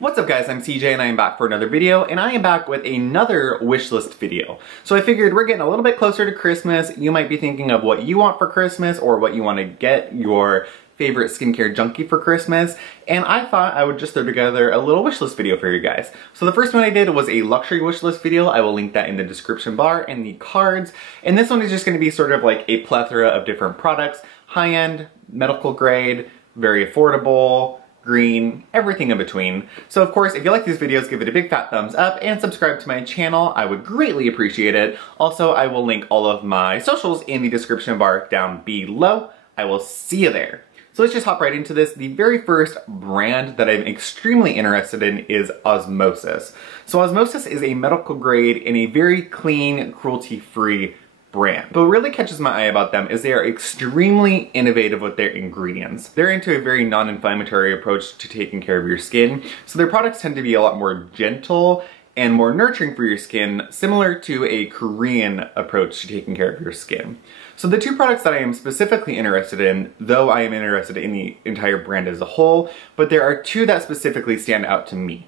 What's up guys, I'm CJ and I am back for another video, and I am back with another wishlist video. So I figured we're getting a little bit closer to Christmas. You might be thinking of what you want for Christmas or what you want to get your favorite skincare junkie for Christmas, and I thought I would just throw together a little wishlist video for you guys. So the first one I did was a luxury wishlist video. I will link that in the description bar and the cards, and this one is just going to be sort of like a plethora of different products, high-end, medical grade, very affordable, green, everything in between. So of course, if you like these videos, give it a big fat thumbs up and subscribe to my channel. I would greatly appreciate it. Also, I will link all of my socials in the description bar down below. I will see you there. So let's just hop right into this. The very first brand that I'm extremely interested in is Osmosis. So Osmosis is a medical grade and a very clean, cruelty-free brand. But what really catches my eye about them is they are extremely innovative with their ingredients. They're into a very non-inflammatory approach to taking care of your skin, so their products tend to be a lot more gentle and more nurturing for your skin, similar to a Korean approach to taking care of your skin. So the two products that I am specifically interested in, though I am interested in the entire brand as a whole, but there are two that specifically stand out to me.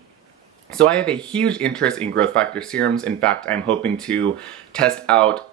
So I have a huge interest in growth factor serums. In fact, I'm hoping to test out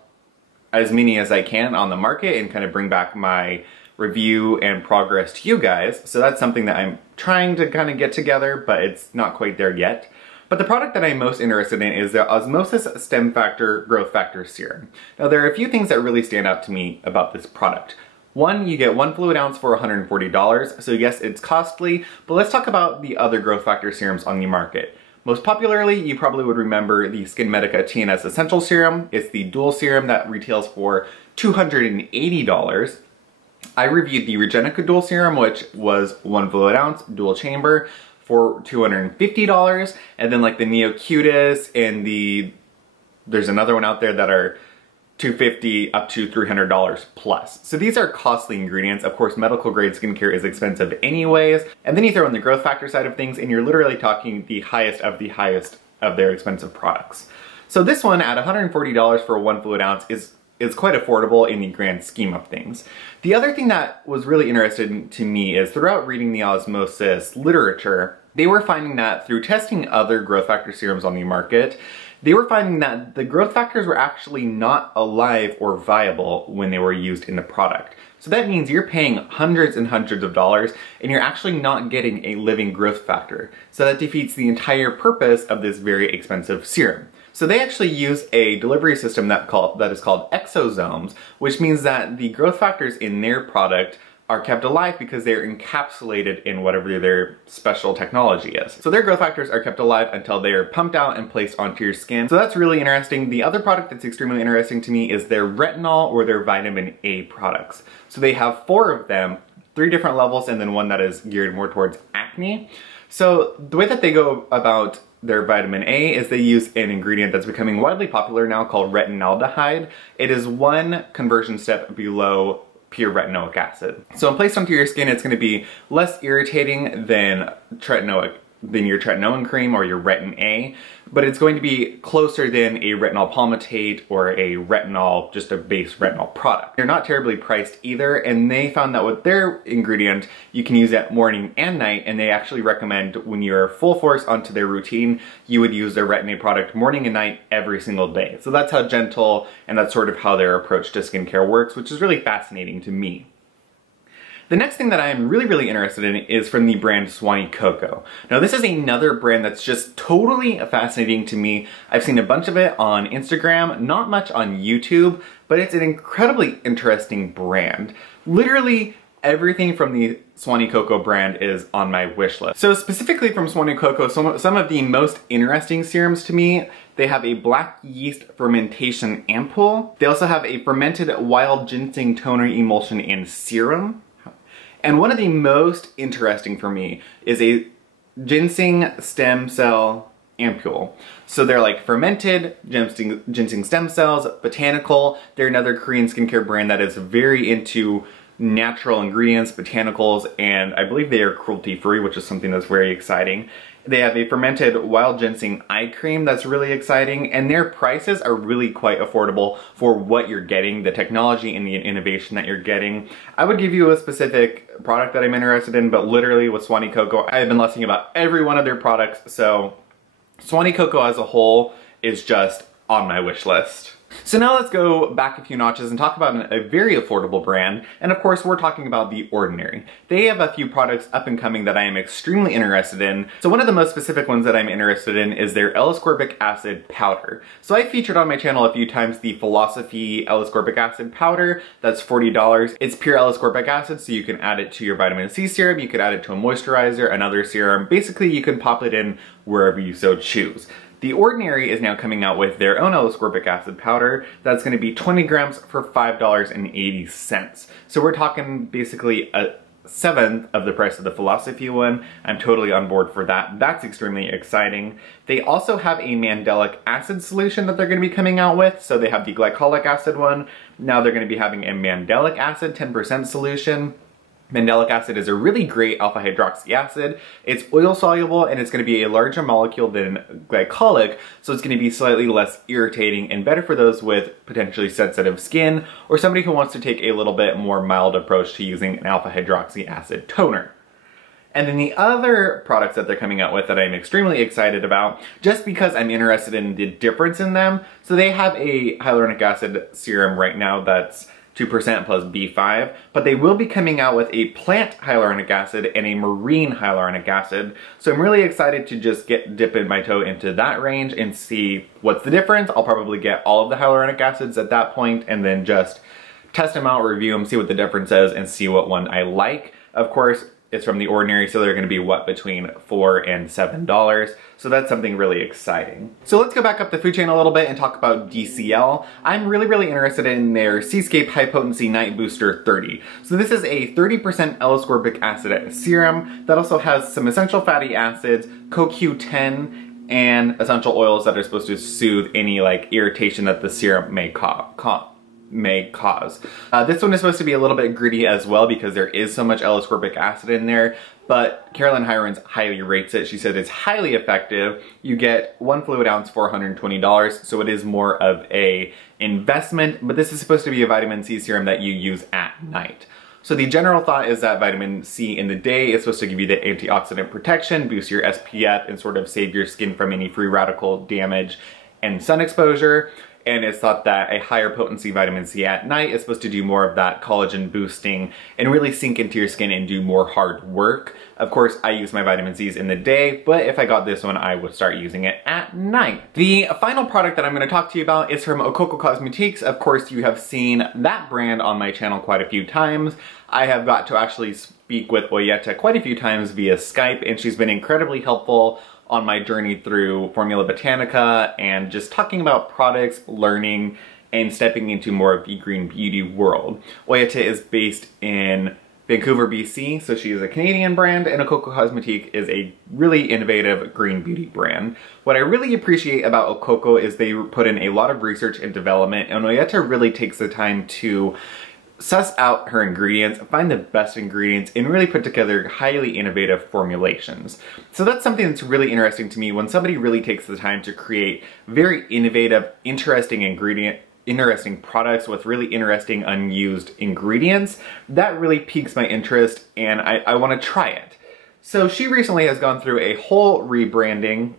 as many as I can on the market and kind of bring back my review and progress to you guys. So that's something that I'm trying to kind of get together, but it's not quite there yet. But the product that I'm most interested in is the Osmosis Stem Factor Growth Factor Serum. Now there are a few things that really stand out to me about this product. One, you get 1 fluid ounce for $140, so yes, it's costly, but let's talk about the other growth factor serums on the market. Most popularly, you probably would remember the SkinMedica TNS Essential Serum. It's the dual serum that retails for $280. I reviewed the Regenica Dual Serum, which was 1 fluid ounce, dual chamber, for $250. And then like the Neo Cutis and there's another one out there that are $250 up to $300 plus. So these are costly ingredients. Of course, medical grade skincare is expensive anyways. And then you throw in the growth factor side of things and you're literally talking the highest of their expensive products. So this one at $140 for 1 fluid ounce is quite affordable in the grand scheme of things. The other thing that was really interesting to me is throughout reading the Osmosis literature, they were finding that through testing other growth factor serums on the market, they were finding that the growth factors were actually not alive or viable when they were used in the product. So that means you're paying hundreds and hundreds of dollars and you're actually not getting a living growth factor. So that defeats the entire purpose of this very expensive serum. So they actually use a delivery system that is called exosomes, which means that the growth factors in their product are kept alive because they're encapsulated in whatever their special technology is. So their growth factors are kept alive until they are pumped out and placed onto your skin. So that's really interesting. The other product that's extremely interesting to me is their retinol or their vitamin A products. So they have 4 of them, 3 different levels, and then one that is geared more towards acne. So the way that they go about their vitamin A is they use an ingredient that's becoming widely popular now called retinaldehyde. It is 1 conversion step below pure retinoic acid. So when placed onto your skin, it's going to be less irritating than your tretinoin cream or your Retin-A, but it's going to be closer than a retinol palmitate or a retinol, just a base retinol product. They're not terribly priced either, and they found that with their ingredient, you can use it morning and night, and they actually recommend when you're full force onto their routine, you would use their Retin-A product morning and night every single day. So that's how gentle and that's sort of how their approach to skincare works, which is really fascinating to me. The next thing that I am really interested in is from the brand Swanee Coco. Now this is another brand that's just totally fascinating to me. I've seen a bunch of it on Instagram, not much on YouTube, but it's an incredibly interesting brand. Literally everything from the Swanee Coco brand is on my wish list. So specifically from Swanee Coco, some of the most interesting serums to me, they have a black yeast fermentation ampoule. They also have a fermented wild ginseng toner emulsion and serum. And one of the most interesting for me is a ginseng stem cell ampoule. So they're like fermented ginseng stem cells, botanical. They're another Korean skincare brand that is very into natural ingredients, botanicals, and I believe they are cruelty-free, which is something that's very exciting. They have a fermented wild ginseng eye cream that's really exciting, and their prices are really quite affordable for what you're getting, the technology and the innovation that you're getting. I would give you a specific product that I'm interested in, but literally with Swanee Cocoa, I have been listening about every one of their products, so Swanee Cocoa as a whole is just on my wish list. So now let's go back a few notches and talk about a very affordable brand, and of course we're talking about The Ordinary. They have a few products up and coming that I am extremely interested in. So one of the most specific ones that I'm interested in is their L-ascorbic acid powder. So I featured on my channel a few times the Philosophy L-ascorbic acid powder. That's $40. It's pure L-ascorbic acid, so you can add it to your vitamin C serum, you could add it to a moisturizer, another serum. Basically you can pop it in wherever you so choose. The Ordinary is now coming out with their own L-ascorbic acid powder that's going to be 20 grams for $5.80. So we're talking basically a seventh of the price of the Philosophy one. I'm totally on board for that. That's extremely exciting. They also have a mandelic acid solution that they're going to be coming out with. So they have the glycolic acid one. Now they're going to be having a mandelic acid 10% solution. Mandelic acid is a really great alpha hydroxy acid. It's oil soluble and it's going to be a larger molecule than glycolic, so it's going to be slightly less irritating and better for those with potentially sensitive skin or somebody who wants to take a little bit more mild approach to using an alpha hydroxy acid toner. And then the other products that they're coming out with that I'm extremely excited about, just because I'm interested in the difference in them. So they have a hyaluronic acid serum right now that's 2% plus B5, but they will be coming out with a plant hyaluronic acid and a marine hyaluronic acid. So I'm really excited to just dip my toe into that range and see what's the difference. I'll probably get all of the hyaluronic acids at that point and then just test them out, review them, see what the difference is, and see what one I like. Of course, it's from The Ordinary, so they're going to be, what, between $4 and $7. So that's something really exciting. So let's go back up the food chain a little bit and talk about DCL. I'm really interested in their Seascape High Potency Night Booster 30. So this is a 30% L-ascorbic acid serum that also has some essential fatty acids, CoQ10, and essential oils that are supposed to soothe any like irritation that the serum may cause. This one is supposed to be a little bit gritty as well because there is so much L-ascorbic acid in there, but Carolyn Hirons highly rates it. She said it's highly effective. You get 1 fluid ounce for $120, so it is more of a investment, but this is supposed to be a vitamin C serum that you use at night. So the general thought is that vitamin C in the day is supposed to give you the antioxidant protection, boost your SPF, and sort of save your skin from any free radical damage and sun exposure. And it's thought that a higher potency vitamin C at night is supposed to do more of that collagen boosting and really sink into your skin and do more hard work. Of course, I use my vitamin C's in the day, but if I got this one, I would start using it at night. The final product that I'm going to talk to you about is from xoxo Cosmetiques. Of course, you have seen that brand on my channel quite a few times. I have got to actually speak with Oyeta quite a few times via Skype, and she's been incredibly helpful on my journey through Formula Botanica and just talking about products, learning, and stepping into more of the green beauty world. Oyeta is based in Vancouver, BC, so she is a Canadian brand, and xoxo Cosmetiques is a really innovative green beauty brand. What I really appreciate about xoxo is they put in a lot of research and development, and Oyeta really takes the time to suss out her ingredients, find the best ingredients, and really put together highly innovative formulations. So that's something that's really interesting to me when somebody really takes the time to create very innovative, interesting products with really interesting unused ingredients. That really piques my interest and I want to try it. So she recently has gone through a whole rebranding,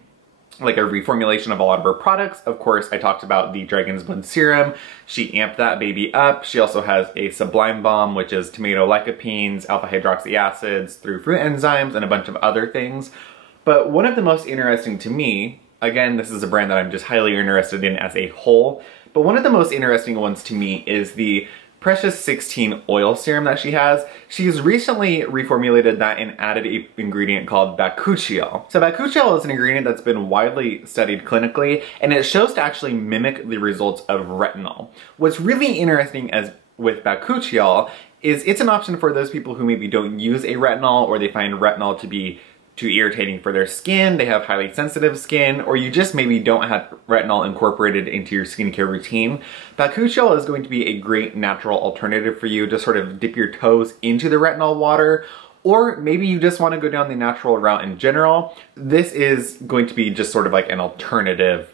like a reformulation of a lot of her products. Of course, I talked about the Dragon's Blood Serum. She amped that baby up. She also has a Sublime Balm, which is tomato lycopenes, alpha hydroxy acids through fruit enzymes, and a bunch of other things. But one of the most interesting to me, again, this is a brand that I'm just highly interested in as a whole, but one of the most interesting ones to me is the Precious 16 oil serum that she has. She's recently reformulated that and added an ingredient called bakuchiol. So bakuchiol is an ingredient that's been widely studied clinically, and it shows to actually mimic the results of retinol. What's really interesting with bakuchiol is it's an option for those people who maybe don't use a retinol or they find retinol to be too irritating for their skin, they have highly sensitive skin, or you just maybe don't have retinol incorporated into your skincare routine, bakuchiol is going to be a great natural alternative for you to sort of dip your toes into the retinol water. Or maybe you just want to go down the natural route in general. This is going to be just sort of like an alternative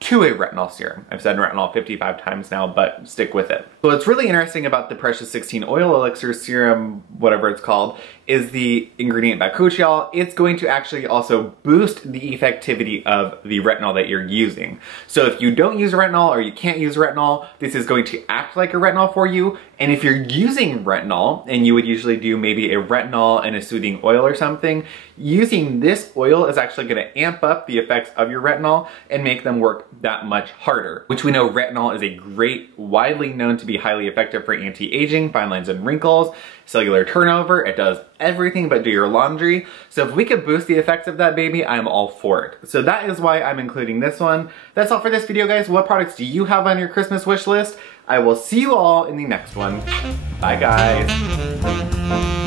to a retinol serum. I've said retinol 55 times now, but stick with it. So what's really interesting about the Precious 16 Oil Elixir Serum, whatever it's called, is the ingredient bakuchiol. It's going to actually also boost the effectivity of the retinol that you're using. So if you don't use retinol or you can't use retinol, this is going to act like a retinol for you. And if you're using retinol, and you would usually do maybe a retinol and a soothing oil or something, using this oil is actually going to amp up the effects of your retinol and make them work that much harder. Which we know retinol is a great, widely known to be highly effective for anti-aging, fine lines and wrinkles, cellular turnover. It does everything but do your laundry. So if we could boost the effects of that baby, I'm all for it. So that is why I'm including this one. That's all for this video, guys. What products do you have on your Christmas wish list? I will see you all in the next one. Bye, guys.